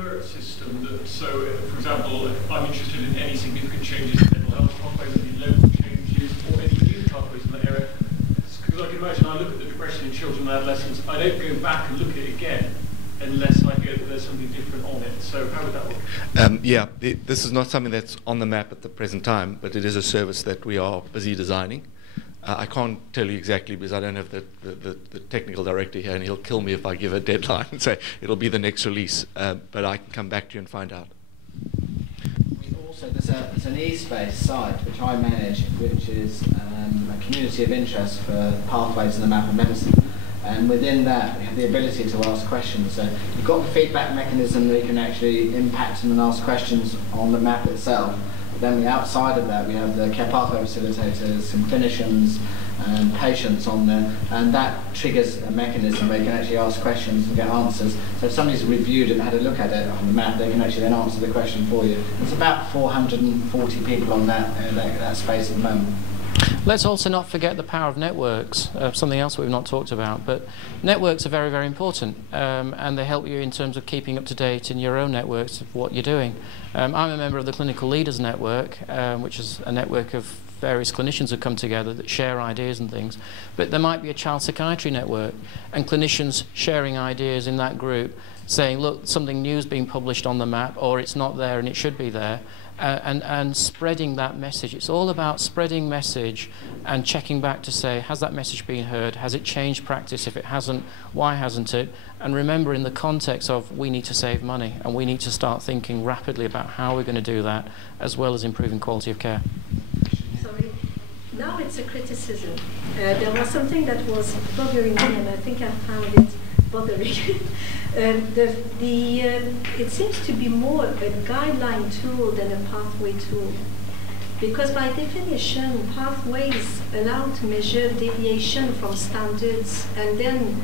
alert system that, so for example, I'm interested in any significant changes in mental health pathways, any local changes, or any new pathways in that area? Because I can imagine I look at the depression in children and adolescents, I don't go back and look at it again unless I hear that there's something different on it. So how would that work? Yeah, this is not something that's on the map at the present time, but it is a service that we are busy designing. I can't tell you exactly because I don't have the technical director here, and he'll kill me if I give a deadline and say it'll be the next release. But I can come back to you and find out. Also, there's an eSpace site which I manage, which is a community of interest for pathways in the map of medicine. And within that, we have the ability to ask questions. So you've got the feedback mechanism that you can actually impact and ask questions on the map itself. Then outside of that, we have the care pathway facilitators, some clinicians and patients on there, and that triggers a mechanism where you can actually ask questions and get answers. So if somebody's reviewed and had a look at it on the map, they can actually then answer the question for you. There's about 440 people on that space at the moment. Let's also not forget the power of networks, something else we've not talked about, but networks are very, very important, and they help you in terms of keeping up to date in your own networks of what you're doing. I'm a member of the Clinical Leaders Network, which is a network of various clinicians who come together that share ideas and things, but there might be a child psychiatry network, and clinicians sharing ideas in that group, saying, look, something new is being published on the map, or it's not there and it should be there. And spreading that message. It's all about spreading message and checking back to say, has that message been heard? Has it changed practice? If it hasn't, why hasn't it? And remember, in the context of we need to save money and we need to start thinking rapidly about how we're going to do that, as well as improving quality of care. Sorry. Now it's a criticism. There was something that was bothering me, and I think I found it bothering. It seems to be more a guideline tool than a pathway tool. Because by definition, pathways allow to measure deviation from standards and then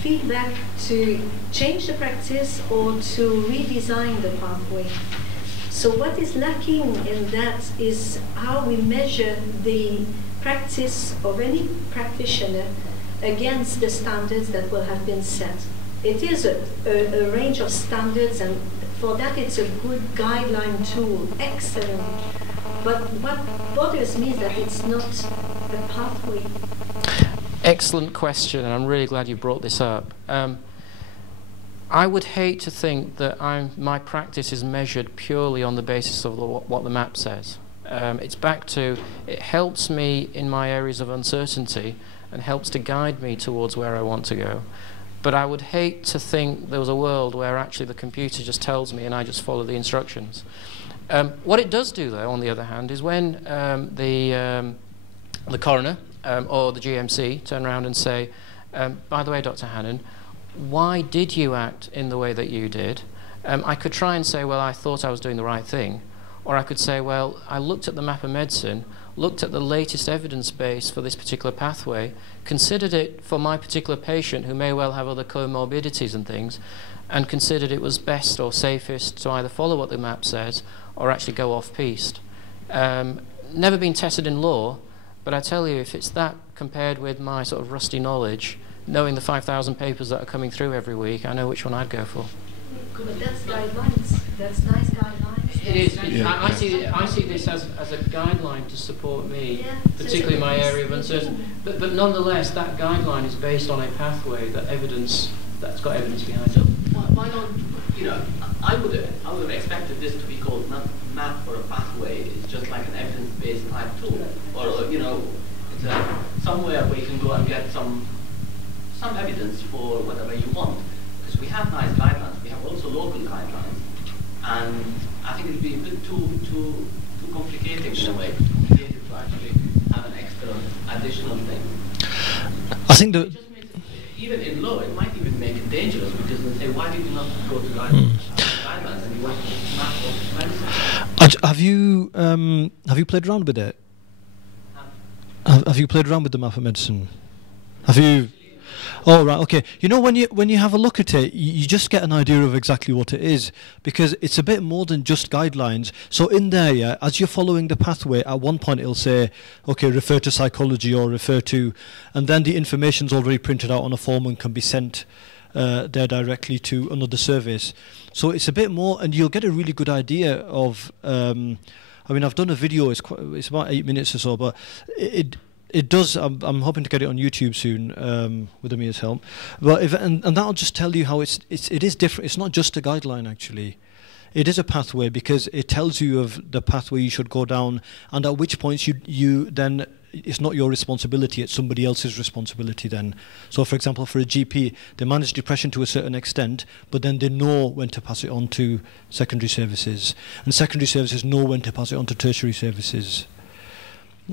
feedback to change the practice or to redesign the pathway. So what is lacking in that is how we measure the practice of any practitioner against the standards that will have been set. It is a range of standards, and for that it's a good guideline tool, excellent. But what bothers me is that it's not a pathway. Excellent question, and I'm really glad you brought this up. I would hate to think that my practice is measured purely on the basis of what the map says. It's back to, it helps me in my areas of uncertainty and helps to guide me towards where I want to go. But I would hate to think there was a world where actually the computer just tells me and I just follow the instructions. What it does do, though, on the other hand, is when the coroner or the GMC turn around and say, by the way, Dr. Hannon, why did you act in the way that you did? I could try and say, well, I thought I was doing the right thing. Or I could say, well, I looked at the map of medicine, looked at the latest evidence base for this particular pathway, considered it for my particular patient who may well have other comorbidities and things, and considered it was best or safest to either follow what the map says or actually go off-piste. Never been tested in law, but I tell you, if it's that compared with my sort of rusty knowledge, knowing the 5,000 papers that are coming through every week, I know which one I'd go for. But that's guidelines. That's nice guidelines. It is. Yeah. I see this as a guideline to support me, particularly in my area of uncertainty. But nonetheless, that guideline is based on a pathway that's got evidence behind it. Why not? You know, I would have expected this to be called not map or a pathway. It's just like an evidence-based type tool, or you know, it's somewhere where you can go and get some evidence for whatever you want. Because we have nice guidelines, we have also local guidelines, and I think it would be a bit too complicated in a way, to actually have an extra additional thing. I think that even in law, it might even make it dangerous because they say, why did you not go to guidelines and you want to map of medicine? Have you played around with it? Have you played around with the map of medicine? Have you? Oh, right, okay. You know, when you have a look at it, you just get an idea of exactly what it is, because it's a bit more than just guidelines. So in there, yeah, as you're following the pathway, at one point it'll say, okay, refer to psychology or refer to, and then the information's already printed out on a form and can be sent there directly to another service. So it's a bit more, and you'll get a really good idea of. I mean, I've done a video. It's about 8 minutes or so, but it does. I'm hoping to get it on YouTube soon with Amir's help. But and that'll just tell you how it is different. It's not just a guideline actually. It is a pathway because it tells you of the pathway you should go down, and at which points you then, it's not your responsibility, it's somebody else's responsibility then. So for example, for a GP, they manage depression to a certain extent, but then they know when to pass it on to secondary services, and secondary services know when to pass it on to tertiary services.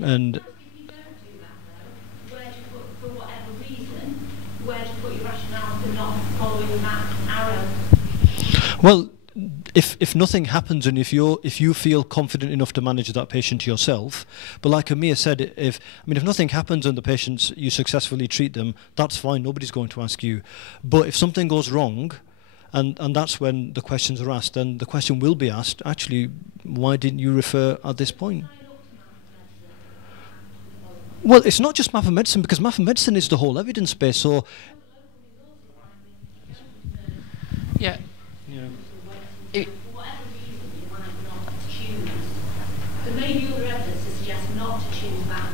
And for whatever reason, where to put your rationale for not following that arrow? Well, if nothing happens and if you feel confident enough to manage that patient yourself, but like Amir said, if nothing happens and the patients, you successfully treat them, that's fine, nobody's going to ask you. But if something goes wrong, and that's when the questions are asked, then the question will be asked, actually, why didn't you refer at this point? Well, it's not just math and medicine, because math and medicine is the whole evidence base, so... Yeah. For whatever reason, you might not choose. There may be other evidence to suggest not to choose that.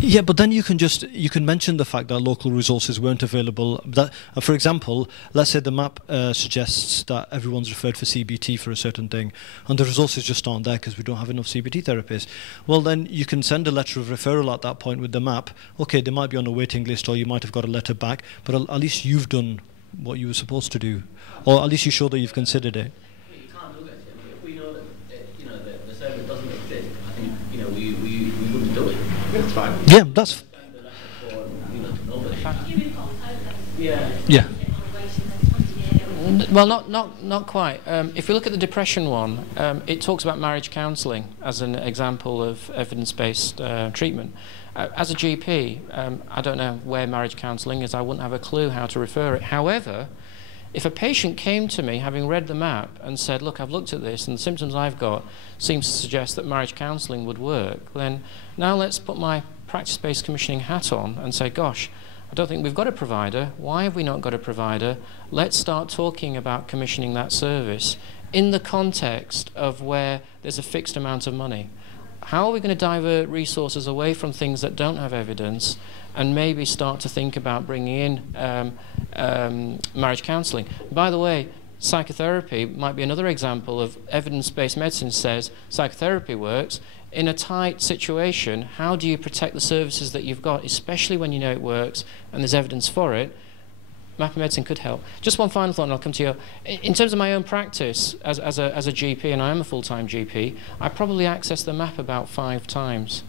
Yeah, but then you can mention the fact that local resources weren't available. That, for example, let's say the map suggests that everyone's referred for CBT for a certain thing, and the resources just aren't there because we don't have enough CBT therapists. Well, then you can send a letter of referral at that point with the map. Okay, they might be on a waiting list, or you might have got a letter back, but at least you've done what you were supposed to do, or at least you show that you've considered it. You can't do that. If we know that the service doesn't exist, I think we wouldn't do it. That's fine. Yeah, that's. Yeah. Well, not quite. If you look at the depression one, it talks about marriage counselling as an example of evidence-based treatment. As a GP, I don't know where marriage counselling is. I wouldn't have a clue how to refer it. However, if a patient came to me having read the map and said, look, I've looked at this and the symptoms I've got seems to suggest that marriage counselling would work, then now let's put my practice-based commissioning hat on and say, gosh, I don't think we've got a provider. Why have we not got a provider? Let's start talking about commissioning that service in the context of where there's a fixed amount of money. How are we going to divert resources away from things that don't have evidence and maybe start to think about bringing in marriage counselling? By the way, psychotherapy might be another example of evidence-based medicine says psychotherapy works. In a tight situation, how do you protect the services that you've got, especially when you know it works and there's evidence for it? Map and medicine could help. Just one final thought and I'll come to you. In terms of my own practice as a GP, and I am a full-time GP, I probably access the map about 5 times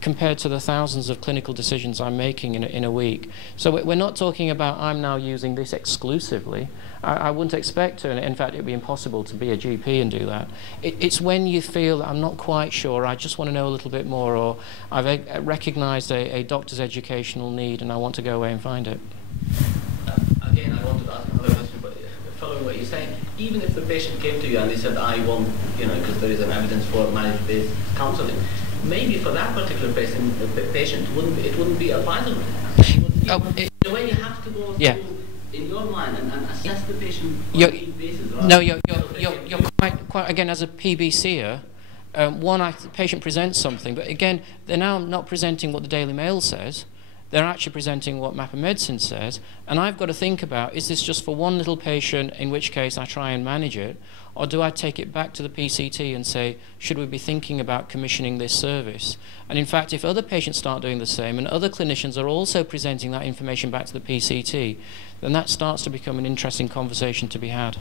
compared to the thousands of clinical decisions I'm making in a week. So we're not talking about I'm now using this exclusively. I wouldn't expect to, and in fact it would be impossible to be a GP and do that. It's when you feel that I'm not quite sure, I just want to know a little bit more, or I've recognised a doctor's educational need and I want to go away and find it. Again, I wanted to ask another question, but following what you're saying, even if the patient came to you and they said, I want, because there is an evidence for marriage-based counselling, maybe for that particular patient, it wouldn't be advisable. The way you have to go through in your mind and assess the patient on a daily basis. No, you're quite again, as a PBCer, the patient presents something, but again, they're now not presenting what the Daily Mail says. They're actually presenting what Map and Medicine says, and I've got to think about, is this just for one little patient, in which case I try and manage it, or do I take it back to the PCT and say, should we be thinking about commissioning this service? And in fact, if other patients start doing the same, and other clinicians are also presenting that information back to the PCT, then that starts to become an interesting conversation to be had.